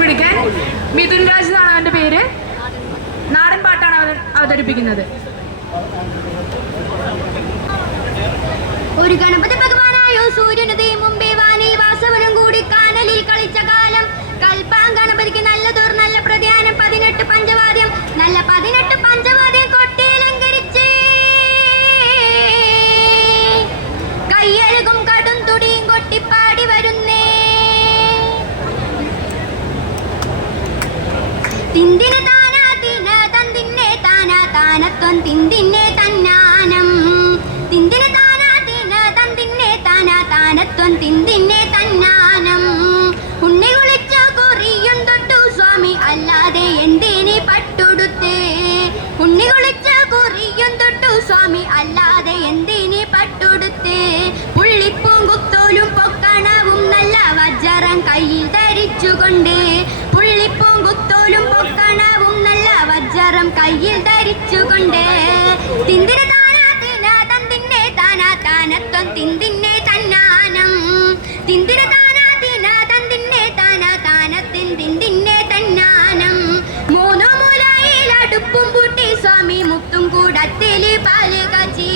പിടിക്കാൻ മിഥുൻ രാജ് എന്നാണ് അവന്റെ പേര്. നാടൻ പാട്ടാണ് അവതരിപ്പിക്കുന്നത്. ഒരു ഗണപതി ഭഗവാനായോ സൂര്യനുദയം മുമ്പേ വാനിൽ വാസവനും കൂടി കാനലിൽ കളിച്ച കാലം. കൽപ്പാൻ ഗണപതിക്ക് നല്ലതോർ നല്ല പ്രധ്യാനം 18 പഞ്ചവാദ്യം നല്ല 18 പഞ്ചവാദ്യം കൊട്ടിയലങ്കരിച്ച് കയ്യഴുകും കടും തുടിയും കൊട്ടിപ്പാടി വരുന്നേ. തിന്തിന താനാ തിന തന്തിന്നെ താനാ താനത്വം തിന്തിന്നെ തന്നാനം. തിന്തിന താനാ തിന തന്തിന്നെ താനാ താനത്വം തിന്തിന്നെ തന്നാനം. ഉണ്ണി കുളിച്ച കുറിയും തൊട്ടു സ്വാമി അല്ലാതെ എന്തിനി പട്ടുടുത്തേ. ഉണ്ണി കുളിച്ച കുറിയും തൊട്ടു സ്വാമി അല്ലാതെ എന്തിനി പട്ടുടുത്തേ. പുള്ളിപ്പൂങ്കുത്തോലും പൊക്കണവും നല്ല വജ്രം കയ്യിൽ ധരിച്ചുകൊണ്ട്. പുള്ളിപ്പൂങ്കുത്തോലും പൊക്കണവും നല്ല വജ്രം കയ്യിൽ ധരിച്ചുകൊണ്ട്. തിന്തിന താനാ തിന തന്തിന്നെ താനാ താനത്വം തിന്തിന്നെ തന്നാനം. തിന്തിന താനാ തിന തന്തിന്നെ താനാ താനത്തിൻ തിന്തിന്നെ തന്നാനം. മൂന്നോ മൂലയിൽ അടുപ്പും പൂട്ടി സ്വാമി മുത്തും കൂടത്തില് പാല് കാച്ചി.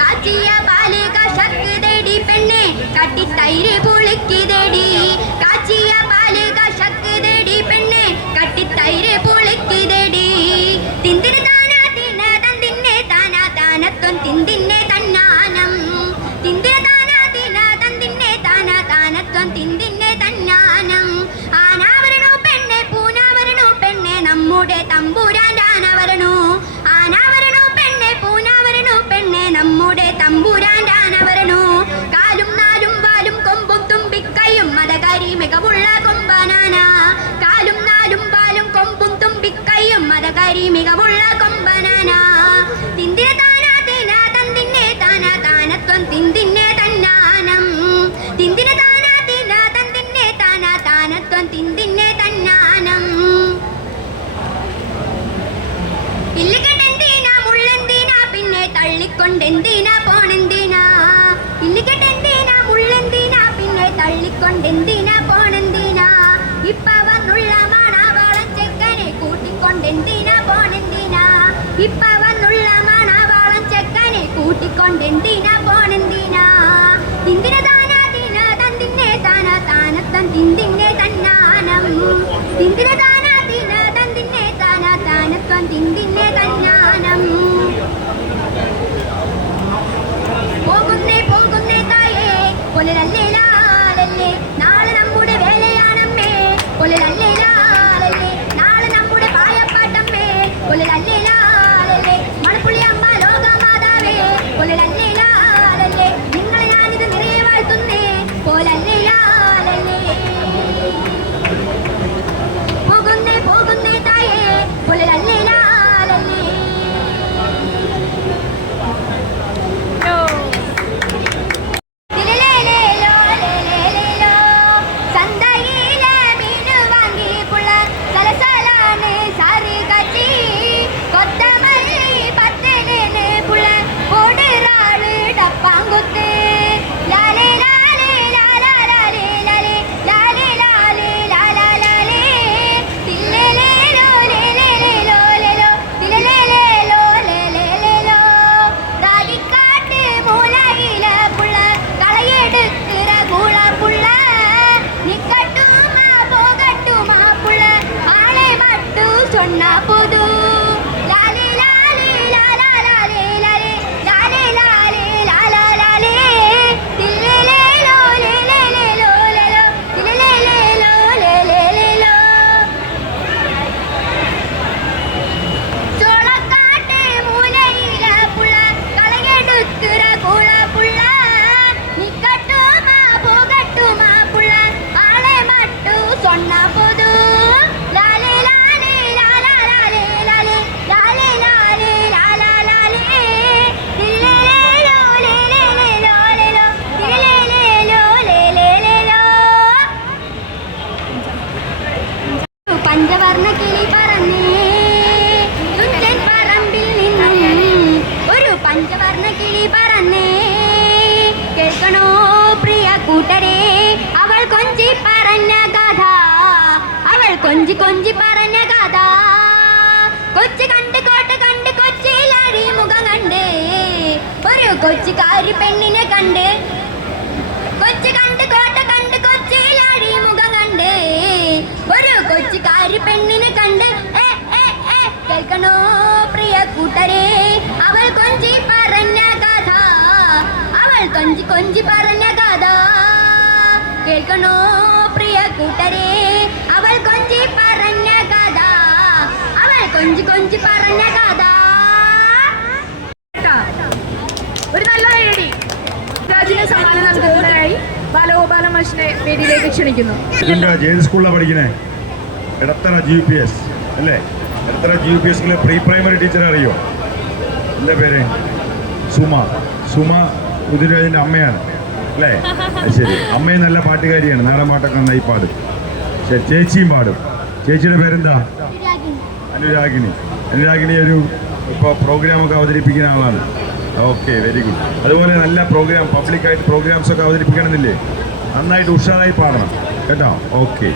കാച്ചിയ പാല് കശക്ക് തേടി പെണ്ണെ കട്ടിത്തൈര് പുളിക്ക് തേടി. കാച്ചിയ പാല് കശക്ക് തേടി പെണ്ണെ കട്ടിത്തൈര് പുളിക്ക് തേടി. തിന്തിന താനാ തിന തന്തിന്നെ താനാ താനത്വം തിന്തിന്നെ തന്നാനം. തിന്തിന താനാ തിന തന്തിന്നെ താനാ താനത്വം തിന്തിന്നെ തന്നാനം. ആനാവരണു പെണ്ണെ പൂനാവരണു പെണ്ണെ നമ്മുടെ തമ്പുരാൻ്റെ ആനവരണു. ആനാവരണു പെണ്ണെ പൂനാവരണു പെണ്ണെ നമ്മുടെ തമ്പുരാൻ്റെ ആനവരണു. കാലും നാലും വാലും കൊമ്പും തുമ്പിക്കൈയും മതകരി മികവുള്ള കൊമ്പനാന. കാലും നാലും വാലും കൊമ്പും തുമ്പിക്കൈയും മതകരി മികവുള്ള കൊമ്പനാന. തിന്തിന താനാ തിന തന്തിന്നെ താനാ താനത്വം തിന്തിന്നെ തന്നാനം. തിന്തിന താനാ തിന തന്തിന്നെ താനാ താനത്വം തിന്തിന്നെ തന്നാനം. ഇല്ലുകെട്ടെന്തിനാ മുള്ളെന്തിനാ പിന്നെ തള്ളിക്കൊണ്ടെന്തിനാ പോണെന്തിനാ. ഇല്ലുകെട്ടെന്തിനാ മുള്ളെന്തിനാ പിന്നെ തള്ളിക്കൊണ്ടെന്തിനാ പോണെന്തിനാ. ഇപ്പ വന്നുള്ള മണവാളം ചെക്കനെ കൂട്ടിക്കൊണ്ടെന്തിനാ പോണെന്തിനാ. ഇപ്പ വന്നുള്ള മണവാളം ചെക്കനെ കൂട്ടിക്കൊണ്ടെന്തിനാ പോണെന്തിനാ. തിന്തിന താനാ തിന തന്തിന്നെ താനാ താനത്തം തിന്തിന്നെ തന്നാനം. തിന്തിന താനാ തിന തന്തിന്നെ താനാ താനത്വം തിന്തിന്നെ തന്നാനം. പോകുന്നേ പോകുന്നേ തായേ പൊലലല്ലേ ലാലല്ലേ നാളെ നമ്മുടെ വേലയാണമ്മേ. പൊലലല്ലേ ലാലല്ലേ നാളെ നമ്മുടെ പായപ്പാട്ടമ്മേ. പൊലലല്ലേ ലാലല്ലേ മണപ്പുള്ളി അമ്മ ലോകമാതാവേ. പൊലലല്ലേ ലാലല്ലേ നിങ്ങളെ ഞാനിത് നിറയെ വാഴ്ത്തുന്നേ. പൊലല്ലേ ലാലല്ലേ പോകുന്നേ പോകുന്നേ തായേ പൊലലല്ലേ ലാലല്ലേ. കൊഞ്ചി കൊഞ്ചി പറഞ്ഞ കഥ കൊച്ചു കണ്ട് കോട്ട കണ്ട് കൊച്ചിയിലടി മുഖം കണ്ട് ഒരു കൊച്ചുകാരി പെണ്ണിനെ കണ്ട് കൊച്ചു കണ്ട് കോട്ട കണ്ട് കൊച്ചിയിലടി മുഖം കണ്ട് ഒരു കൊച്ചുകാരി പെണ്ണിനെ കണ്ട് കേൾക്കണോ പ്രിയ കൂട്ടരെ അവൾ കൊഞ്ചി പറഞ്ഞ കഥ അവൾ കൊഞ്ചി കൊഞ്ചി പറഞ്ഞ കഥ കേൾക്കണോ പ്രിയ കൂട്ടരെ അവൾ കൊഞ്ചി പറഞ്ഞ കഥ അവൾ കൊഞ്ചി കൊഞ്ചി പറഞ്ഞ കഥ. ഒരു നല്ല ഐഡി രാജിന് സമ്മാനം നൽകുന്നതിനായി ബാലഗോപാല മാഷിനെ വേദിയിലേക്ക് ക്ഷണിക്കുന്നു. ഏത് സ്കൂളിലാണ് പഠിക്കണേ? എടത്തറ GPS അല്ലേ? എടത്തറ GPSലെ പ്രീ പ്രൈമറി ടീച്ചർ അറിയോ? എന്താ പേര്? സുമ ഉദിരാജിന്റെ അമ്മയാണ് അല്ലേ? ശരി, അമ്മയും നല്ല പാട്ടുകാരിയാണ്, നാടൻ പാട്ടൊക്കെ നന്നായി പാടും. ശരി, ചേച്ചിയും പാടും. ചേച്ചിയുടെ പേരെന്താ? അനുരാഗിണി ഒരു ഇപ്പോൾ പ്രോഗ്രാമൊക്കെ അവതരിപ്പിക്കുന്ന ആളാണ്. Okay, very good. അതുപോലെ നല്ല പ്രോഗ്രാം, പബ്ലിക്കായിട്ട് പ്രോഗ്രാംസൊക്കെ അവതരിപ്പിക്കണമെന്നില്ലേ? നന്നായിട്ട് ഉഷാറായി പാടണം കേട്ടോ. ഓക്കെ.